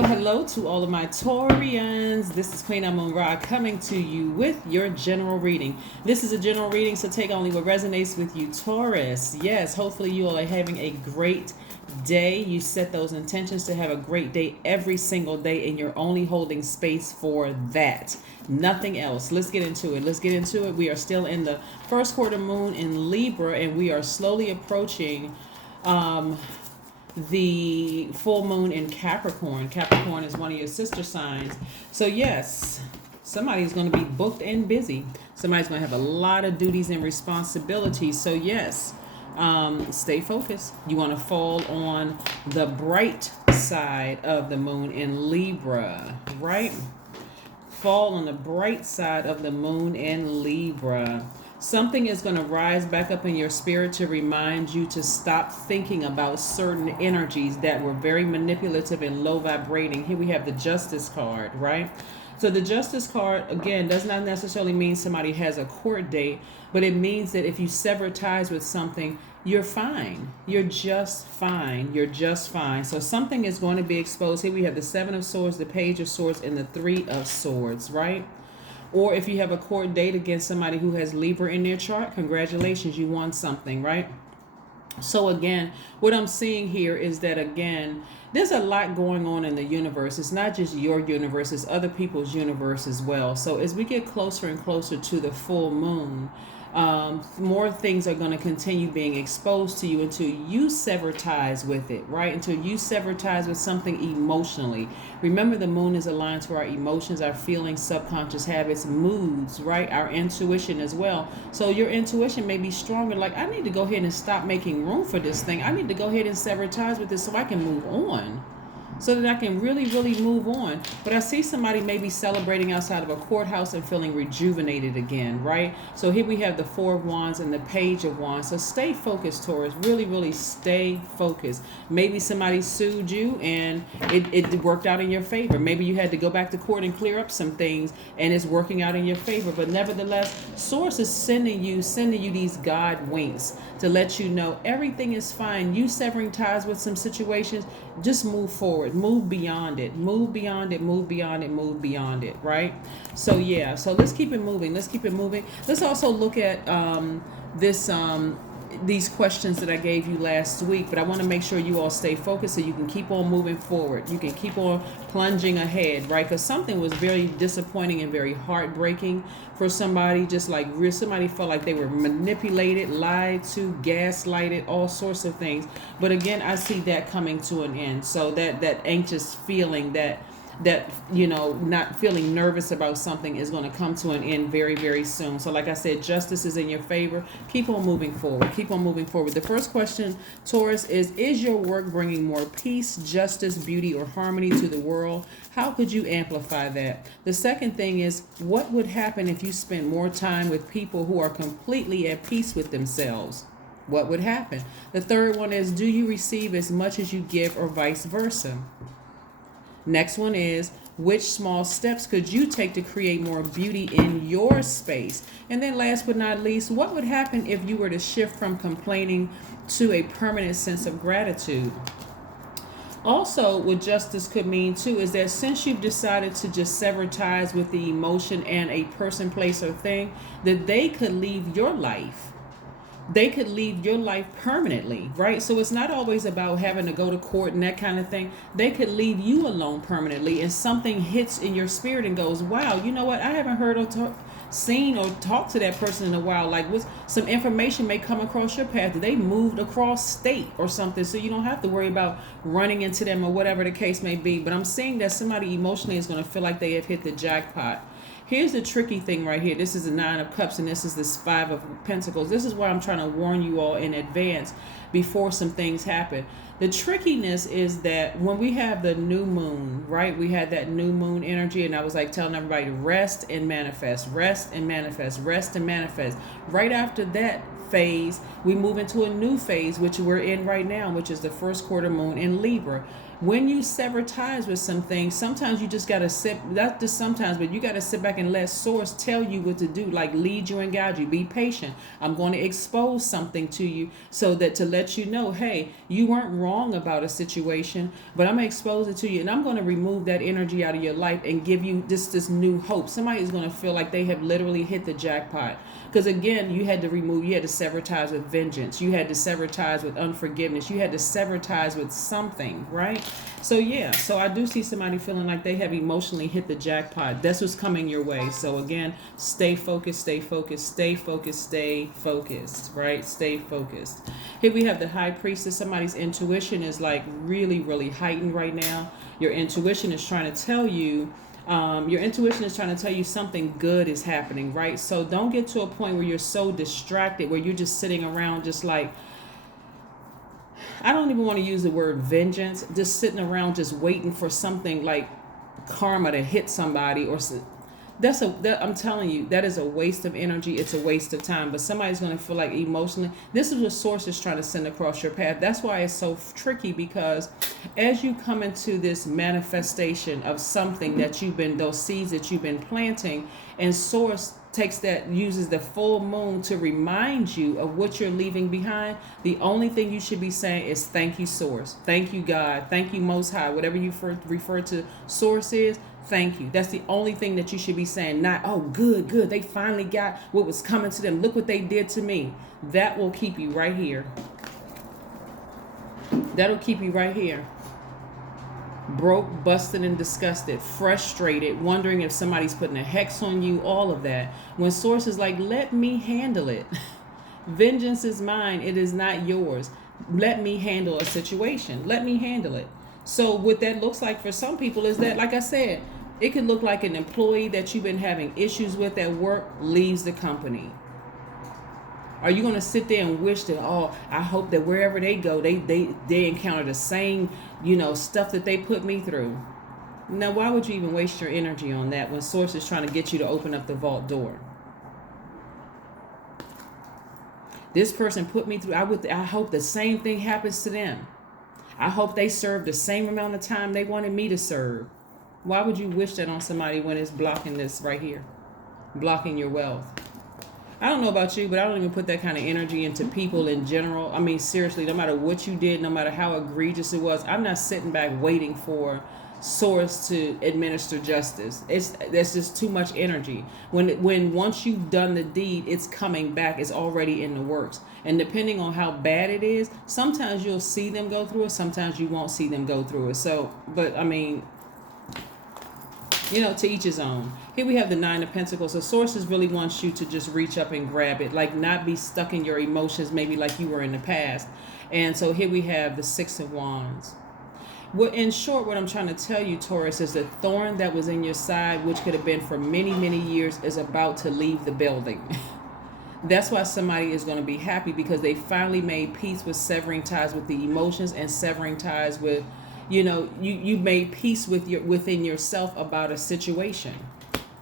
Hello to all of my Taurians. This is Queen Amun Ra coming to you with your general reading. This is a general reading, so take only what resonates with you, Taurus. Yes, hopefully you all are having a great day. You set those intentions to have a great day every single day, and you're only holding space for that. Nothing else. Let's get into it. We are still in the first quarter moon in Libra, and we are slowly approaching the full moon in Capricorn. Capricorn is one of your sister signs. So yes, somebody's going to be booked and busy. Somebody's going to have a lot of duties and responsibilities. So yes, stay focused. You want to fall on the bright side of the moon in Libra, right? Fall on the bright side of the moon in Libra. Something is going to rise back up in your spirit to remind you to stop thinking about certain energies that were very manipulative and low vibrating. Here we have the Justice card, right? So the Justice card, again, does not necessarily mean somebody has a court date, but it means that if you sever ties with something, you're fine. You're just fine. So something is going to be exposed. Here we have the Seven of Swords, the Page of Swords, and the Three of Swords, right? Or if you have a court date against somebody who has Libra in their chart, congratulations, you won something, right? So again, what I'm seeing here is that, again, there's a lot going on in the universe. It's not just your universe, it's other people's universe as well. So as we get closer and closer to the full moon, more things are going to continue being exposed to you until you sever ties with it, right? Until you sever ties with something emotionally. Remember, the moon is aligned to our emotions, our feelings, subconscious habits, moods, right? Our intuition as well. So your intuition may be stronger. Like, I need to go ahead and stop making room for this thing. I need to go ahead and sever ties with this so I can move on. So that I can really move on. But I see somebody maybe celebrating outside of a courthouse and feeling rejuvenated again, right? So here we have the Four of Wands and the Page of Wands. So stay focused, Taurus. Really stay focused. Maybe somebody sued you and it worked out in your favor. Maybe you had to go back to court and clear up some things and it's working out in your favor. But nevertheless, Source is sending you these God winks to let you know everything is fine. You severing ties with some situations, just move forward, move beyond it, right? So yeah, so let's keep it moving. Let's also look at these questions that I gave you last week, but I want to make sure you all stay focused so you can keep on moving forward. You can keep on plunging ahead, right? Because something was very disappointing and very heartbreaking for somebody, just like somebody felt like they were manipulated, lied to, gaslighted, all sorts of things. But again, I see that coming to an end. So that anxious feeling, that not feeling nervous about something is going to come to an end very soon. So like I said, justice is in your favor. Keep on moving forward. The first question, Taurus, is your work bringing more peace, justice, beauty, or harmony to the world? How could you amplify that? The second thing is, what would happen if you spent more time with people who are completely at peace with themselves? What would happen? The third one is, do you receive as much as you give, or vice versa? Next one is, which small steps could you take to create more beauty in your space? And then last but not least, what would happen if you were to shift from complaining to a permanent sense of gratitude? Also, what justice could mean too is that since you've decided to just sever ties with the emotion and a person, place, or thing, that they could leave your life. They could leave your life permanently, right? So it's not always about having to go to court and that kind of thing. They could leave you alone permanently, and something hits in your spirit and goes, wow, you know what? I haven't heard or seen or talked to that person in a while. Like, some information may come across your path. They moved across state or something, so you don't have to worry about running into them or whatever the case may be. But I'm seeing that somebody emotionally is going to feel like they have hit the jackpot. Here's the tricky thing right here. This is the Nine of Cups, and this is this Five of Pentacles. This is why I'm trying to warn you all in advance before some things happen. The trickiness is that when we have the new moon, right? We had that new moon energy, and I was like telling everybody, rest and manifest, rest and manifest, rest and manifest. Right after that phase, we move into a new phase, which we're in right now, which is the first quarter moon in Libra. when you sever ties with some things, sometimes you just got to sit, not just sometimes, but you got to sit back and let source tell you what to do, like lead you and guide you. Be patient. I'm going to expose something to you so that to let you know, hey, you weren't wrong about a situation, but I'm going to expose it to you, and I'm going to remove that energy out of your life and give you this new hope. Somebody's going to feel like they have literally hit the jackpot. Because again, you had to sever ties with vengeance. You had to sever ties with unforgiveness. You had to sever ties with something, right? So yeah, so I do see somebody feeling like they have emotionally hit the jackpot. That's what's coming your way. So again, stay focused, stay focused, stay focused, stay focused, right? Stay focused. Here we have the High Priestess. Somebody's intuition is like really, really heightened right now. Your intuition is trying to tell you something good is happening, right? So don't get to a point where you're so distracted, where you're just sitting around just like, I don't even want to use the word vengeance, just sitting around just waiting for something like karma to hit somebody or I'm telling you, that is a waste of energy. It's a waste of time. But somebody's going to feel like emotionally, this is what source is trying to send across your path. That's why it's so tricky, because as you come into this manifestation of something that those seeds that you've been planting, and source uses the full moon to remind you of what you're leaving behind, the only thing you should be saying is thank you, source. Thank you, God. Thank you, Most High. Whatever you refer to source is, thank you. That's the only thing that you should be saying. Not, oh, good. They finally got what was coming to them. Look what they did to me. That will keep you right here. That'll keep you right here. Broke, busted, and disgusted, frustrated, wondering if somebody's putting a hex on you, all of that. When source is like, let me handle it. Vengeance is mine. It is not yours. Let me handle a situation. Let me handle it. So what that looks like for some people is that, like I said, it could look like an employee that you've been having issues with at work leaves the company. Are you going to sit there and wish that, oh, I hope that wherever they go, they encounter the same, stuff that they put me through? Now, why would you even waste your energy on that when source is trying to get you to open up the vault door? This person put me through. I hope the same thing happens to them. I hope they serve the same amount of time they wanted me to serve. Why would you wish that on somebody when it's blocking this right here? Blocking your wealth. I don't know about you, but I don't even put that kind of energy into people in general. I mean, seriously, no matter what you did, no matter how egregious it was, I'm not sitting back waiting for source to administer justice. There's just too much energy. When once you've done the deed, it's coming back. It's already in the works. And depending on how bad it is, sometimes you'll see them go through it. Sometimes you won't see them go through it. So, but I mean, to each his own. Here we have the Nine of Pentacles. So sources really wants you to just reach up and grab it, like not be stuck in your emotions, maybe like you were in the past. And so here we have the Six of Wands. Well, in short, what I'm trying to tell you, Taurus, is the thorn that was in your side, which could have been for many, many years, is about to leave the building. That's why somebody is going to be happy, because they finally made peace with severing ties with the emotions and severing ties with, you made peace within yourself about a situation.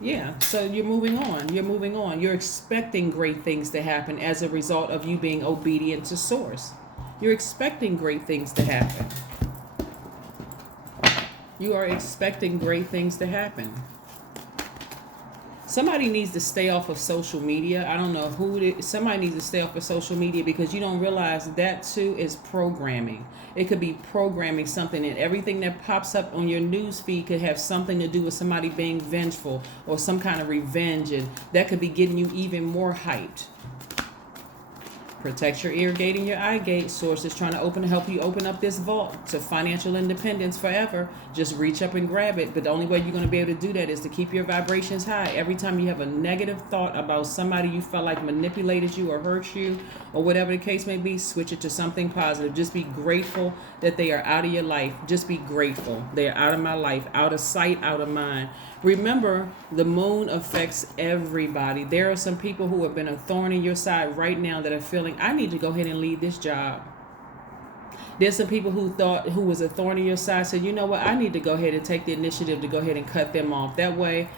Yeah, so you're moving on. You're expecting great things to happen as a result of you being obedient to source. You're expecting great things to happen. You are expecting great things to happen. Somebody needs to stay off of social media. I don't know who it is. Somebody needs to stay off of social media, because you don't realize that too is programming. It could be programming something, and everything that pops up on your news feed could have something to do with somebody being vengeful or some kind of revenge, and that could be getting you even more hyped. Protect your ear gate and your eye gate. Source is trying to help you open up this vault to financial independence forever. Just reach up and grab it. But the only way you're going to be able to do that is to keep your vibrations high. Every time you have a negative thought about somebody you felt like manipulated you or hurt you or whatever the case may be, switch it to something positive. Just be grateful that they are out of your life. Just be grateful. They are out of my life, out of sight, out of mind. Remember, the moon affects everybody. There are some people who have been a thorn in your side right now that are feeling, I need to go ahead and leave this job. There's some people who was a thorn in your side said, you know what, I need to go ahead and take the initiative to go ahead and cut them off. That way,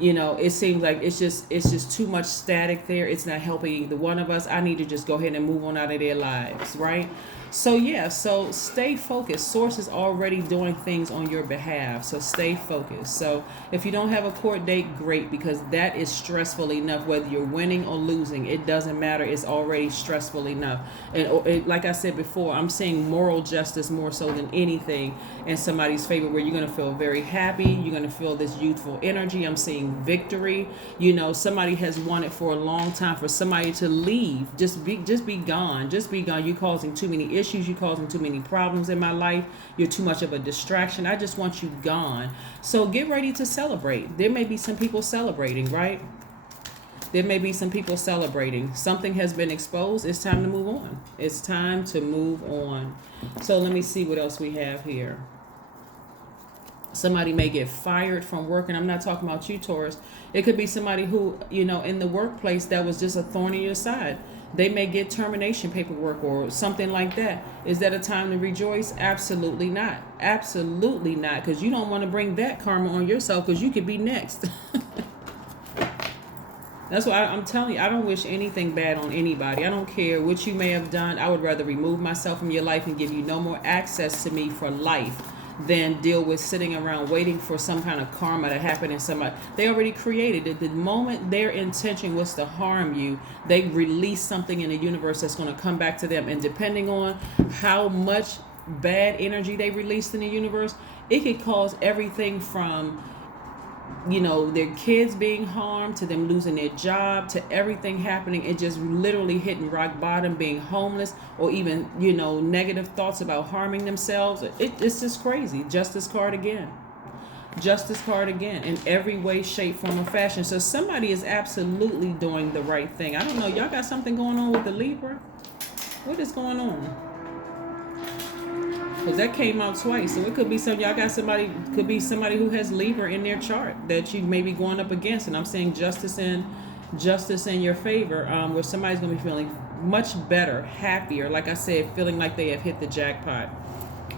it seems like it's just too much static there. It's not helping either one of us. I need to just go ahead and move on out of their lives, right? So yeah, so stay focused. Source is already doing things on your behalf. So stay focused. So if you don't have a court date, great, because that is stressful enough. Whether you're winning or losing, it doesn't matter. It's already stressful enough. And like I said before, I'm seeing moral justice more so than anything in somebody's favor, where you're going to feel very happy. You're going to feel this youthful energy. I'm seeing victory. You know, somebody has wanted for a long time for somebody to leave. Just be gone. Just be gone. You're causing too many issues. You're causing too many problems in my life. You're too much of a distraction. I just want you gone. So get ready to celebrate. There may be some people celebrating, right? There may be some people celebrating. Something has been exposed. It's time to move on. It's time to move on. So let me see what else we have here. Somebody may get fired from work, and I'm not talking about you, Taurus. It could be somebody who, you know, in the workplace that was just a thorn in your side. They may get termination paperwork or something like that. Is that a time to rejoice? Absolutely not. Absolutely not, because you don't want to bring that karma on yourself, because you could be next. That's why I'm telling you, I don't wish anything bad on anybody. I don't care what you may have done. I would rather remove myself from your life and give you no more access to me for life than deal with sitting around waiting for some kind of karma to happen in somebody. They already created it. The moment their intention was to harm you, they release something in the universe that's going to come back to them. And depending on how much bad energy they released in the universe, it could cause everything from, you know, their kids being harmed, to them losing their job, to everything happening. It just literally hitting rock bottom, being homeless, or even, you know, negative thoughts about harming themselves. It's just crazy. Justice card again. Justice card again, in every way, shape, form, or fashion. So somebody is absolutely doing the right thing. I don't know. Y'all got something going on with the Libra? What is going on? Because that came out twice. So it could be y'all got somebody, could be somebody who has Libra in their chart that you may be going up against. And I'm saying justice in your favor, where somebody's going to be feeling much better, happier. Like I said, feeling like they have hit the jackpot.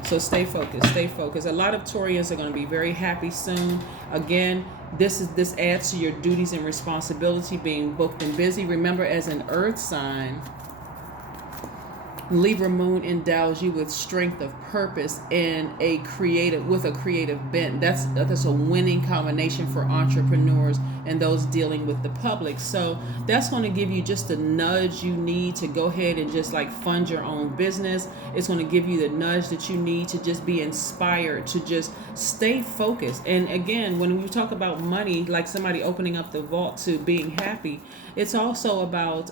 So stay focused, stay focused. A lot of Taurians are going to be very happy soon. Again, this adds to your duties and responsibility, being booked and busy. Remember, as an earth sign, Libra moon endows you with strength of purpose and with a creative bent. That's a winning combination for entrepreneurs and those dealing with the public. So that's going to give you just the nudge you need to go ahead and just like fund your own business. It's going to give you the nudge that you need to just be inspired, to just stay focused. And again, when we talk about money, like somebody opening up the vault to being happy, it's also about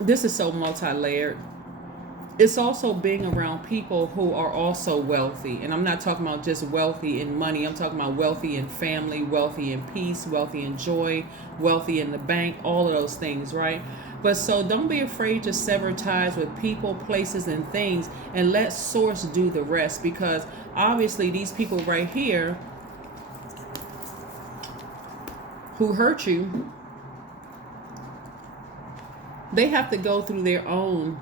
this is so multi-layered. It's also being around people who are also wealthy. And I'm not talking about just wealthy in money. I'm talking about wealthy in family, wealthy in peace, wealthy in joy, wealthy in the bank, all of those things, right? But so don't be afraid to sever ties with people, places, and things, and let source do the rest, because obviously these people right here who hurt you, they have to go through their own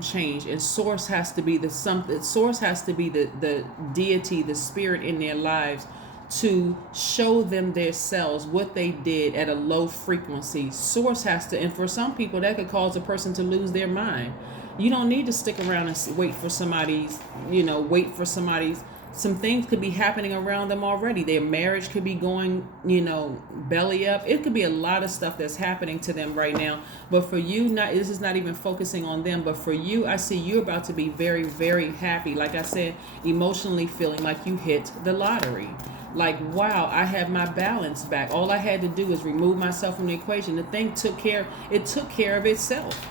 change, and source has to be the deity, the spirit in their lives, to show them themselves what they did at a low frequency. Source has to, and for some people that could cause a person to lose their mind. You don't need to stick around and wait for somebody's, some things could be happening around them already. Their marriage could be going, belly up. It could be a lot of stuff that's happening to them right now. But for you, this is not even focusing on them. But for you, I see you about to be very, very happy. Like I said, emotionally feeling like you hit the lottery. Like, wow, I have my balance back. All I had to do was remove myself from the equation. The thing took care of itself.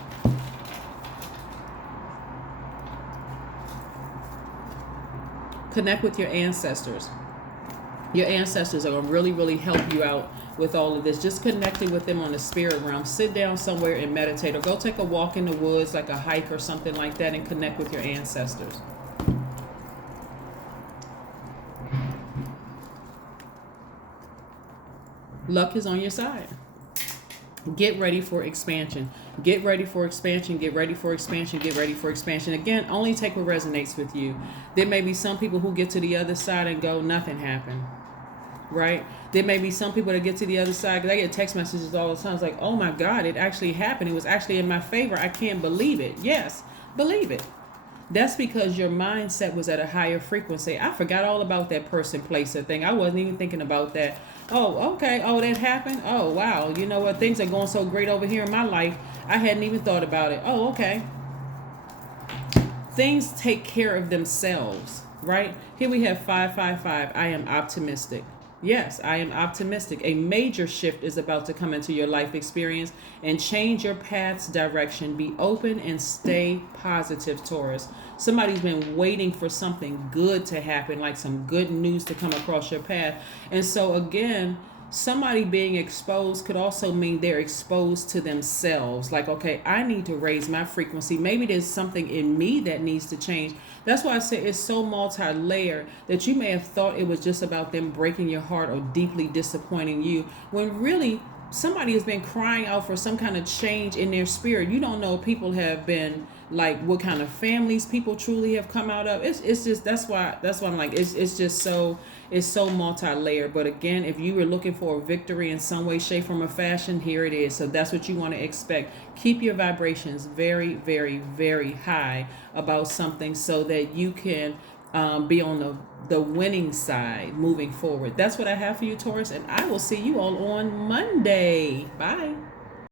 Connect with your ancestors. Your ancestors are going to really, really help you out with all of this. Just connecting with them on the spirit realm. Sit down somewhere and meditate, or go take a walk in the woods, like a hike or something like that, and connect with your ancestors. Luck is on your side. Get ready for expansion. Get ready for expansion. Get ready for expansion. Get ready for expansion. Again, only take what resonates with you. There may be some people who get to the other side and go, nothing happened. right? There may be some people that get to the other side, because I get text messages all the time. It's like, oh my God, it actually happened. It was actually in my favor. I can't believe it. Yes, believe it. That's because your mindset was at a higher frequency. I forgot all about that person, place, or thing. I wasn't even thinking about that. Oh, okay. Oh, that happened. Oh, wow. You know what? Things are going so great over here in my life. I hadn't even thought about it. Oh, okay. Things take care of themselves, right? Here we have 555. I am optimistic. Yes, I am optimistic. A major shift is about to come into your life experience and change your path's direction. Be open and stay positive, Taurus. Somebody's been waiting for something good to happen, like some good news to come across your path. And so, again, somebody being exposed could also mean they're exposed to themselves. Like, okay, I need to raise my frequency. Maybe there's something in me that needs to change. That's why I say it's so multi-layered that you may have thought it was just about them breaking your heart or deeply disappointing you, when really somebody has been crying out for some kind of change in their spirit. You don't know, people have been like, what kind of families people truly have come out of. It's just, that's why I'm like, it's just so, it's so multi-layered. But again, if you were looking for a victory in some way, shape, form, or fashion, here it is. So that's what you want to expect. Keep your vibrations very, very, very high about something, so that you can be on the winning side moving forward. That's what I have for you, Taurus, and I will see you all on Monday. Bye.